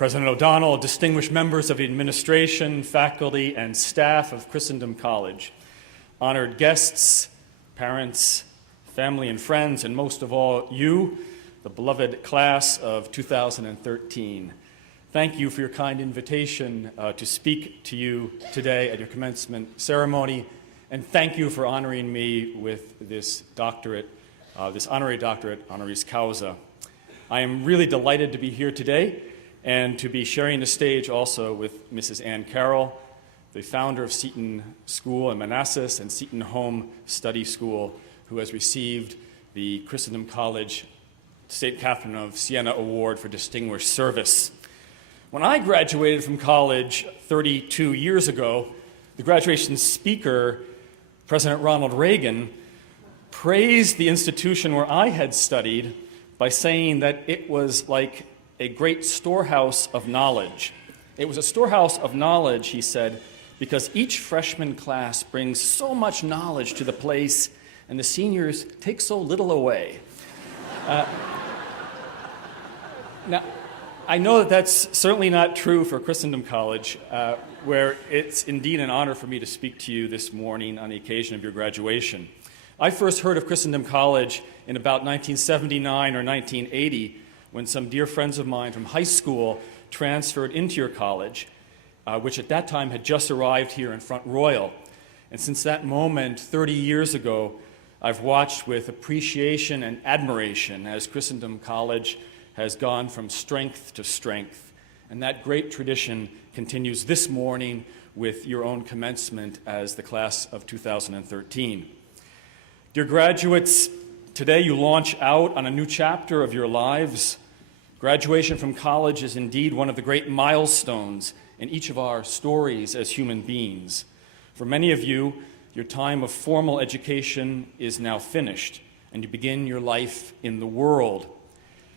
President O'Donnell, distinguished members of the administration, faculty, and staff of Christendom College, honored guests, parents, family and friends, and most of all, you, the beloved class of 2013. Thank you for your kind invitation to speak to you today at your commencement ceremony, and thank you for honoring me with this doctorate, this honorary doctorate, honoris causa. I am really delighted to be here today and to be sharing the stage also with Mrs. Ann Carroll, the founder of Seton School in Manassas and Seton Home Study School, who has received the Christendom College St. Catherine of Siena Award for Distinguished Service. When I graduated from college 32 years ago, the graduation speaker, President Ronald Reagan, praised the institution where I had studied by saying that it was like a great storehouse of knowledge. It was a storehouse of knowledge, he said, because each freshman class brings so much knowledge to the place and the seniors take so little away. Now, I know that that's certainly not true for Christendom College, where it's indeed an honor for me to speak to you this morning on the occasion of your graduation. I first heard of Christendom College in about 1979 or 1980, when some dear friends of mine from high school transferred into your college, which at that time had just arrived here in Front Royal. And since that moment, 30 years ago, I've watched with appreciation and admiration as Christendom College has gone from strength to strength. And that great tradition continues this morning with your own commencement as the class of 2013. Dear graduates, today you launch out on a new chapter of your lives. Graduation from college is indeed one of the great milestones in each of our stories as human beings. For many of you, your time of formal education is now finished, and you begin your life in the world.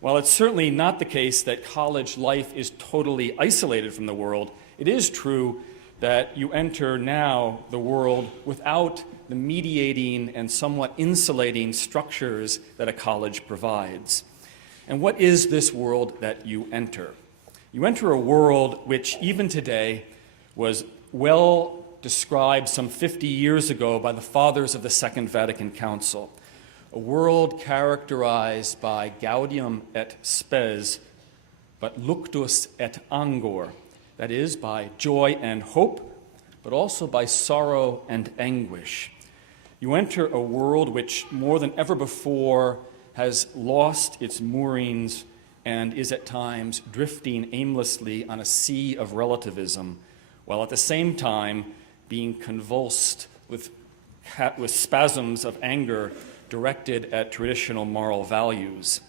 While it's certainly not the case that college life is totally isolated from the world, it is true that you enter now the world without the mediating and somewhat insulating structures that a college provides. And what is this world that you enter? You enter a world which even today was well described some 50 years ago by the fathers of the Second Vatican Council. A world characterized by gaudium et spes, but luctus et angor, that is, by joy and hope, but also by sorrow and anguish. You enter a world which, more than ever before, has lost its moorings and is at times drifting aimlessly on a sea of relativism, while at the same time being convulsed with spasms of anger directed at traditional moral values.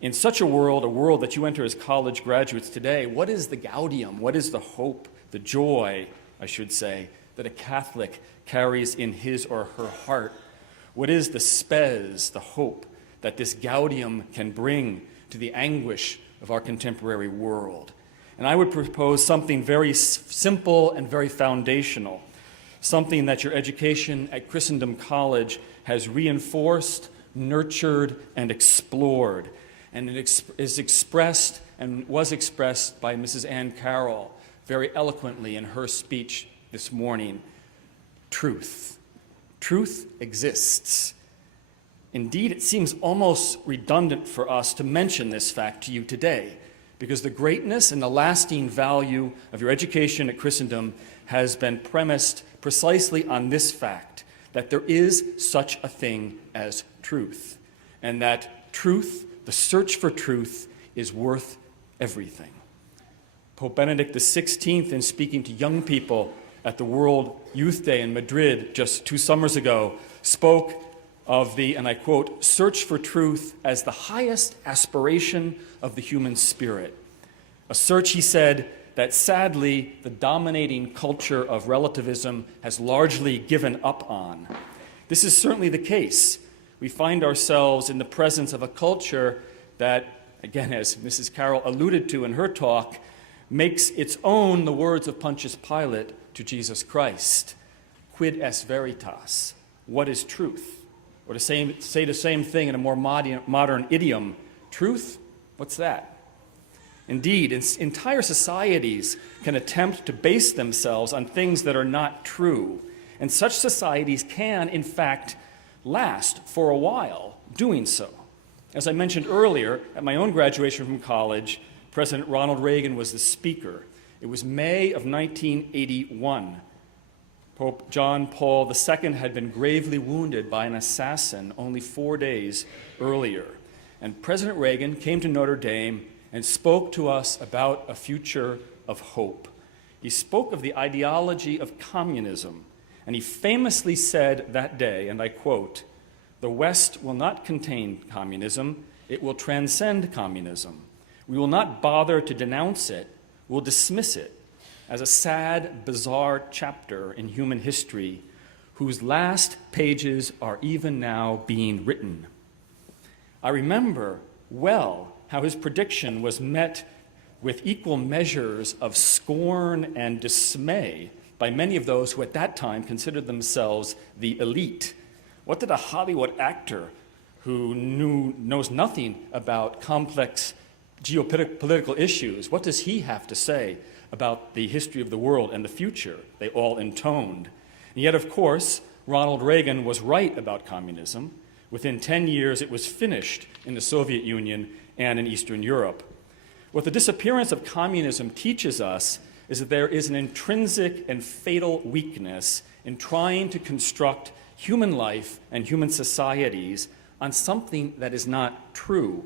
In such a world that you enter as college graduates today, what is the gaudium, what is the hope, the joy, I should say, that a Catholic carries in his or her heart? What is the spes, the hope, that this gaudium can bring to the anguish of our contemporary world? And I would propose something very simple and very foundational, something that your education at Christendom College has reinforced, nurtured, and explored. And it is expressed and was expressed by Mrs. Ann Carroll very eloquently in her speech this morning. Truth. Truth exists. Indeed, it seems almost redundant for us to mention this fact to you today, because the greatness and the lasting value of your education at Christendom has been premised precisely on this fact, that there is such a thing as truth, and that truth, the search for truth, is worth everything. Pope Benedict XVI, in speaking to young people at the World Youth Day in Madrid just 2 summers ago, spoke of the, and I quote, search for truth as the highest aspiration of the human spirit. A search, he said, that sadly the dominating culture of relativism has largely given up on. This is certainly the case. We find ourselves in the presence of a culture that, again, as Mrs. Carroll alluded to in her talk, makes its own the words of Pontius Pilate to Jesus Christ. Quid est veritas? What is truth? Or to say the same thing in a more modern idiom, truth, what's that? Indeed, entire societies can attempt to base themselves on things that are not true, and such societies can, in fact, last for a while doing so. As I mentioned earlier, at my own graduation from college, President Ronald Reagan was the speaker. It was May of 1981. Pope John Paul II had been gravely wounded by an assassin only 4 days earlier. And President Reagan came to Notre Dame and spoke to us about a future of hope. He spoke of the ideology of communism, and he famously said that day, and I quote, "The West will not contain communism, it will transcend communism. We will not bother to denounce it, we'll dismiss it as a sad, bizarre chapter in human history whose last pages are even now being written." I remember well how his prediction was met with equal measures of scorn and dismay by many of those who at that time considered themselves the elite. What did a Hollywood actor who knows nothing about complex geopolitical issues, what does he have to say about the history of the world and the future? They all intoned. And yet, of course, Ronald Reagan was right about communism. Within 10 years, it was finished in the Soviet Union and in Eastern Europe. What the disappearance of communism teaches us is that there is an intrinsic and fatal weakness in trying to construct human life and human societies on something that is not true.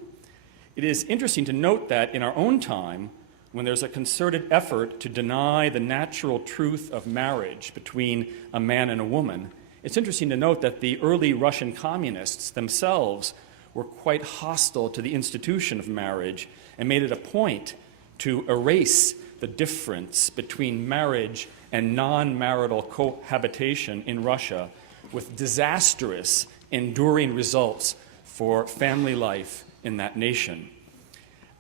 It is interesting to note that in our own time, when there's a concerted effort to deny the natural truth of marriage between a man and a woman, it's interesting to note that the early Russian communists themselves were quite hostile to the institution of marriage and made it a point to erase the difference between marriage and non-marital cohabitation in Russia, with disastrous, enduring results for family life in that nation.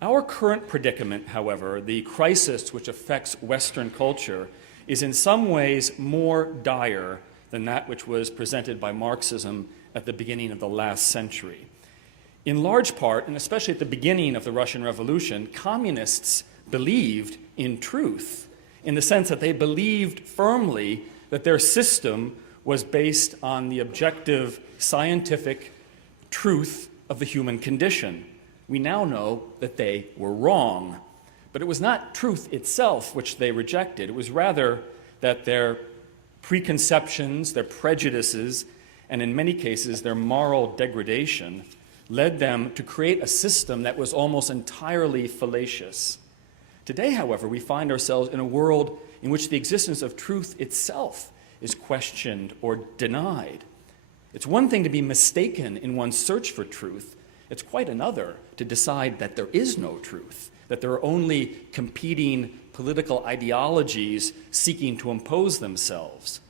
Our current predicament, however, the crisis which affects Western culture, is in some ways more dire than that which was presented by Marxism at the beginning of the last century. In large part, and especially at the beginning of the Russian Revolution, communists believed in truth, in the sense that they believed firmly that their system was based on the objective scientific truth of the human condition. We now know that they were wrong. But it was not truth itself which they rejected. It was rather that their preconceptions, their prejudices, and in many cases their moral degradation led them to create a system that was almost entirely fallacious. Today, however, we find ourselves in a world in which the existence of truth itself is questioned or denied. It's one thing to be mistaken in one's search for truth. It's quite another to decide that there is no truth, that there are only competing political ideologies seeking to impose themselves.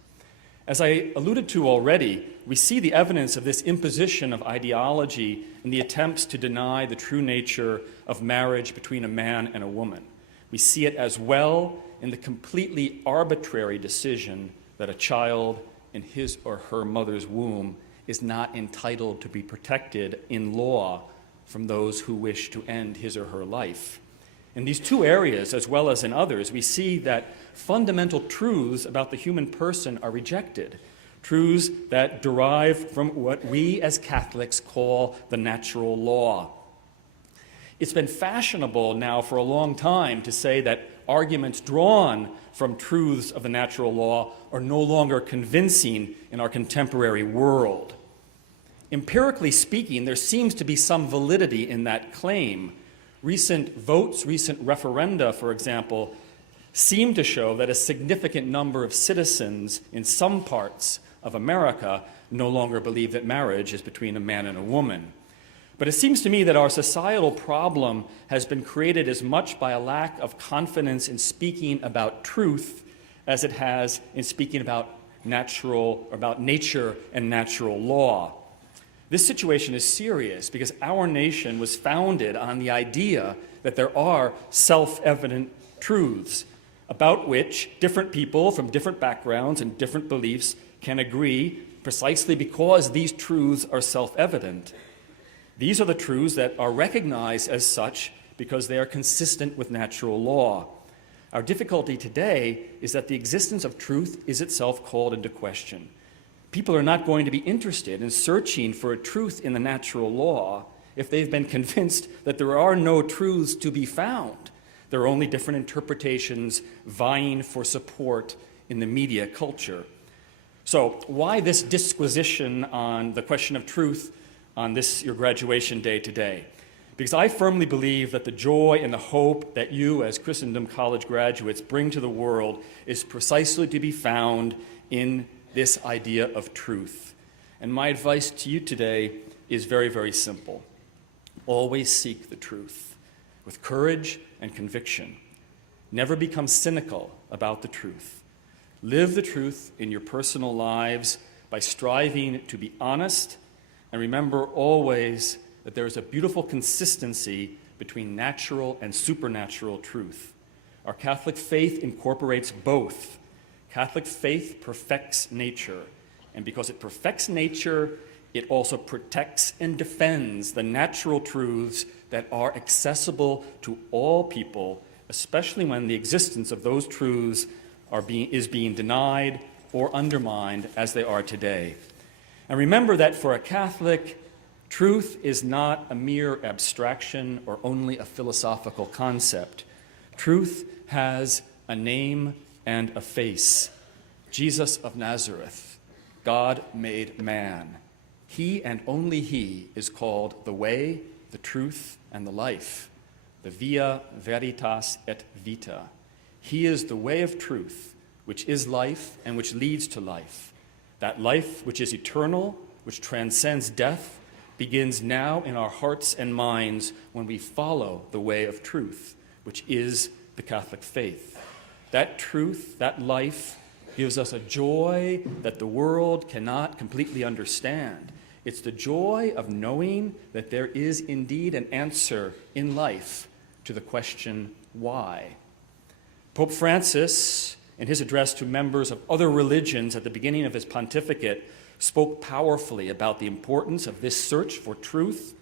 As I alluded to already, we see the evidence of this imposition of ideology in the attempts to deny the true nature of marriage between a man and a woman. We see it as well in the completely arbitrary decision that a child in his or her mother's womb is not entitled to be protected in law from those who wish to end his or her life. In these two areas, as well as in others, we see that fundamental truths about the human person are rejected, truths that derive from what we as Catholics call the natural law. It's been fashionable now for a long time to say that arguments drawn from truths of the natural law are no longer convincing in our contemporary world. Empirically speaking, there seems to be some validity in that claim. Recent votes, recent referenda, for example, seem to show that a significant number of citizens in some parts of America no longer believe that marriage is between a man and a woman. But it seems to me that our societal problem has been created as much by a lack of confidence in speaking about truth as it has in speaking about nature and natural law. This situation is serious because our nation was founded on the idea that there are self-evident truths about which different people from different backgrounds and different beliefs can agree precisely because these truths are self-evident. These are the truths that are recognized as such because they are consistent with natural law. Our difficulty today is that the existence of truth is itself called into question. People are not going to be interested in searching for a truth in the natural law if they've been convinced that there are no truths to be found. There are only different interpretations vying for support in the media culture. So why this disquisition on the question of truth on this, your graduation day today? Because I firmly believe that the joy and the hope that you as Christendom College graduates bring to the world is precisely to be found in this idea of truth. And my advice to you today is very, very simple. Always seek the truth with courage and conviction. Never become cynical about the truth. Live the truth in your personal lives by striving to be honest, and remember always that there is a beautiful consistency between natural and supernatural truth. Our Catholic faith incorporates both. Catholic faith perfects nature, and because it perfects nature, it also protects and defends the natural truths that are accessible to all people, especially when the existence of those truths is being denied or undermined as they are today. And remember that for a Catholic, truth is not a mere abstraction or only a philosophical concept. Truth has a name and a face. Jesus of Nazareth, God made man. He and only he is called the way, the truth, and the life, the via veritas et vita. He is the way of truth, which is life and which leads to life. That life which is eternal, which transcends death, begins now in our hearts and minds when we follow the way of truth, which is the Catholic faith. That truth, that life, gives us a joy that the world cannot completely understand. It's the joy of knowing that there is indeed an answer in life to the question, why? Pope Francis, in his address to members of other religions at the beginning of his pontificate, spoke powerfully about the importance of this search for truth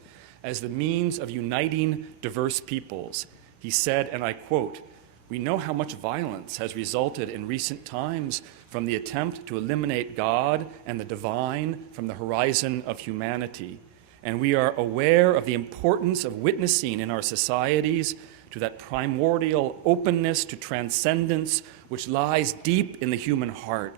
as the means of uniting diverse peoples. He said, and I quote, "We know how much violence has resulted in recent times from the attempt to eliminate God and the divine from the horizon of humanity. And we are aware of the importance of witnessing in our societies to that primordial openness to transcendence which lies deep in the human heart.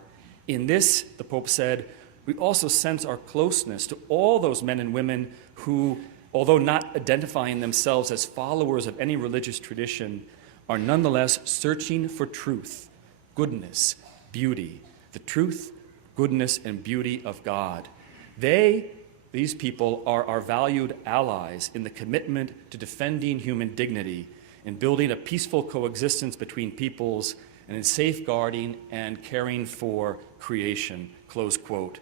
In this," the Pope said, "we also sense our closeness to all those men and women who, although not identifying themselves as followers of any religious tradition, are nonetheless searching for truth, goodness, beauty, the truth, goodness, and beauty of God. These people are our valued allies in the commitment to defending human dignity, in building a peaceful coexistence between peoples, and in safeguarding and caring for creation," close quote.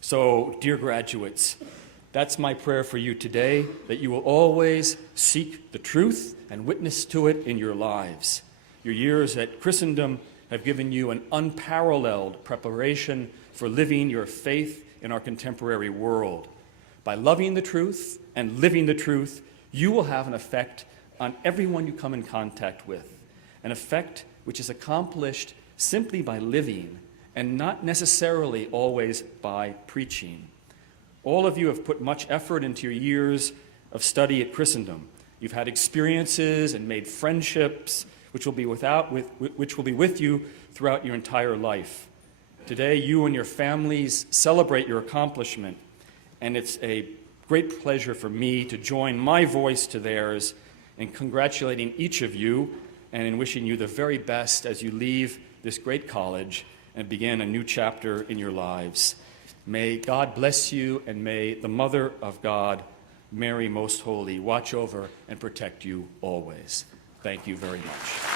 So, dear graduates, that's my prayer for you today, that you will always seek the truth and witness to it in your lives. Your years at Christendom have given you an unparalleled preparation for living your faith in our contemporary world. By loving the truth and living the truth, you will have an effect on everyone you come in contact with, an effect which is accomplished simply by living and not necessarily always by preaching. All of you have put much effort into your years of study at Christendom. You've had experiences and made friendships which will be with you throughout your entire life. Today, you and your families celebrate your accomplishment, and it's a great pleasure for me to join my voice to theirs in congratulating each of you and in wishing you the very best as you leave this great college and begin a new chapter in your lives. May God bless you, and may the Mother of God, Mary Most Holy, watch over and protect you always. Thank you very much.